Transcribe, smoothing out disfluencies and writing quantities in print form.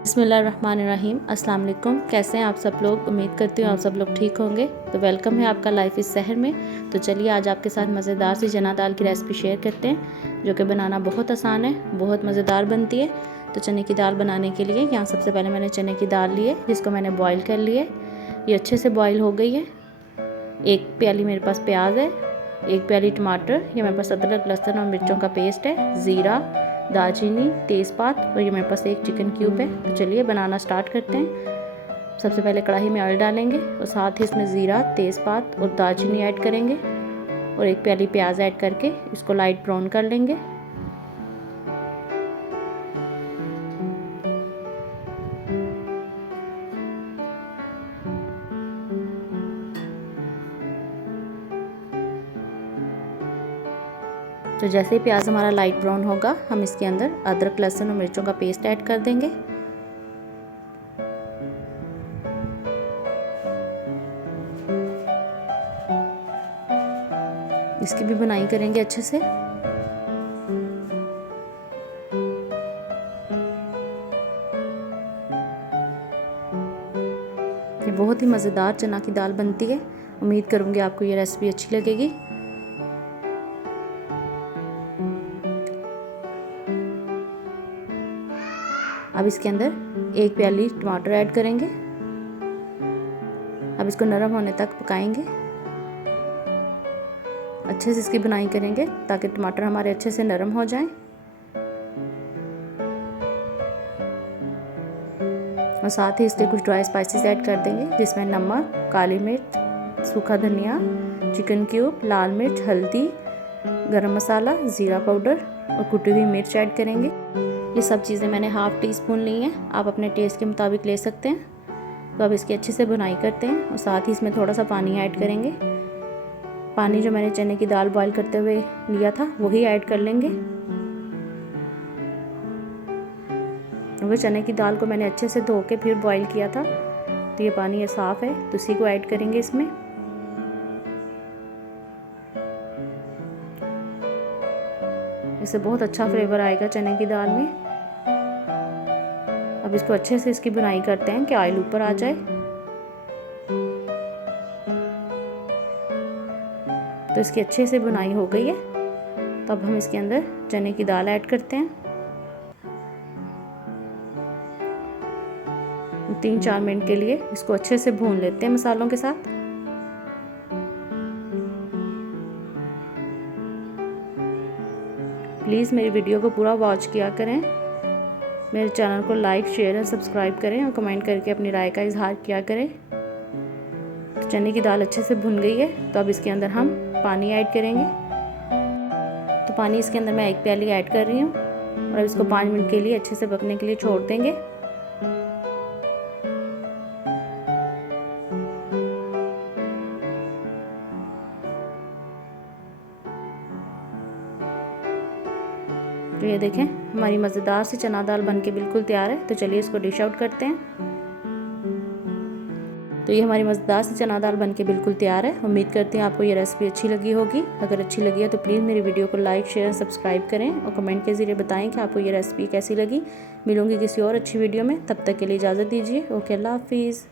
बिस्मिल्लाहिर्रहमानिर्रहीम। अस्सलाम वालेकुम। कैसे हैं आप सब लोग? उम्मीद करती हूँ आप सब लोग ठीक होंगे। तो वेलकम है आपका लाइफ इस शहर में। तो चलिए आज आपके साथ मज़ेदार सी चना दाल की रेसिपी शेयर करते हैं, जो कि बनाना बहुत आसान है, बहुत मज़ेदार बनती है। तो चने की दाल बनाने के लिए यहाँ सबसे पहले मैंने चने की दाल ली है, जिसको मैंने बॉयल कर लिया है। ये अच्छे से बॉयल हो गई है। 1 प्याली मेरे पास प्याज है, 1 प्याली टमाटर, ये मेरे पास अदरक लहसुन और मिर्चों का पेस्ट है, ज़ीरा, दालचीनी, तेज़पात और ये मेरे पास 1 चिकन क्यूब है। तो चलिए बनाना स्टार्ट करते हैं। सबसे पहले कढ़ाई में ऑयल डालेंगे और साथ ही इसमें ज़ीरा, तेज़पात और दालचीनी ऐड करेंगे और 1 प्याली प्याज ऐड करके इसको लाइट ब्राउन कर लेंगे। तो जैसे ही प्याज हमारा लाइट ब्राउन होगा, हम इसके अंदर अदरक लहसुन और मिर्चों का पेस्ट ऐड कर देंगे। इसकी भी बुनाई करेंगे अच्छे से। ये बहुत ही मज़ेदार चना की दाल बनती है। उम्मीद करूँगी आपको ये रेसिपी अच्छी लगेगी। अब इसके अंदर 1 प्याली टमाटर ऐड करेंगे। अब इसको नरम होने तक पकाएंगे। अच्छे से इसकी बुनाई करेंगे ताकि टमाटर हमारे अच्छे से नरम हो जाएं। और साथ ही इसके कुछ ड्राई स्पाइसेस ऐड कर देंगे, जिसमें नमक, काली मिर्च, सूखा धनिया, चिकन क्यूब, लाल मिर्च, हल्दी, गरम मसाला, ज़ीरा पाउडर और कुटी हुई मिर्च ऐड करेंगे। ये सब चीज़ें मैंने हाफ़ टी स्पून ली हैं, आप अपने टेस्ट के मुताबिक ले सकते हैं। तो अब इसकी अच्छे से बुनाई करते हैं और साथ ही इसमें थोड़ा सा पानी ऐड करेंगे। पानी जो मैंने चने की दाल बॉईल करते हुए लिया था वही ऐड कर लेंगे। क्योंकि चने की दाल को मैंने अच्छे से धो के फिर बॉईल किया था, तो ये पानी ये साफ़ है, तो इसी को ऐड करेंगे इसमें। इससे बहुत अच्छा फ्लेवर आएगा चने की दाल में। अब इसको अच्छे से इसकी बुनाई करते हैं कि ऑयल ऊपर आ जाए। तो इसकी अच्छे से बुनाई हो गई है। तो अब हम इसके अंदर चने की दाल ऐड करते हैं। 3-4 मिनट के लिए इसको अच्छे से भून लेते हैं मसालों के साथ। प्लीज़ मेरी वीडियो को पूरा वॉच किया करें। मेरे चैनल को लाइक, शेयर और सब्सक्राइब करें और कमेंट करके अपनी राय का इजहार किया करें। तो चने की दाल अच्छे से भुन गई है, तो अब इसके अंदर हम पानी ऐड करेंगे। तो पानी इसके अंदर मैं 1 प्याली ऐड कर रही हूँ और अब इसको 5 मिनट के लिए अच्छे से पकने के लिए छोड़ देंगे। तो ये देखें, हमारी मज़ेदार सी चना दाल बनके बिल्कुल तैयार है। तो चलिए इसको डिश आउट करते हैं। तो ये हमारी मज़ेदार सी चना दाल बनके बिल्कुल तैयार है। उम्मीद करती हूँ आपको ये रेसिपी अच्छी लगी होगी। अगर अच्छी लगी है तो प्लीज़ मेरी वीडियो को लाइक, शेयर और सब्सक्राइब करें और कमेंट के ज़रिए बताएं कि आपको ये रेसिपी कैसी लगी। मिलूंगी किसी और अच्छी वीडियो में, तब तक के लिए इजाज़त दीजिए। ओके, अल्लाह हाफिज़।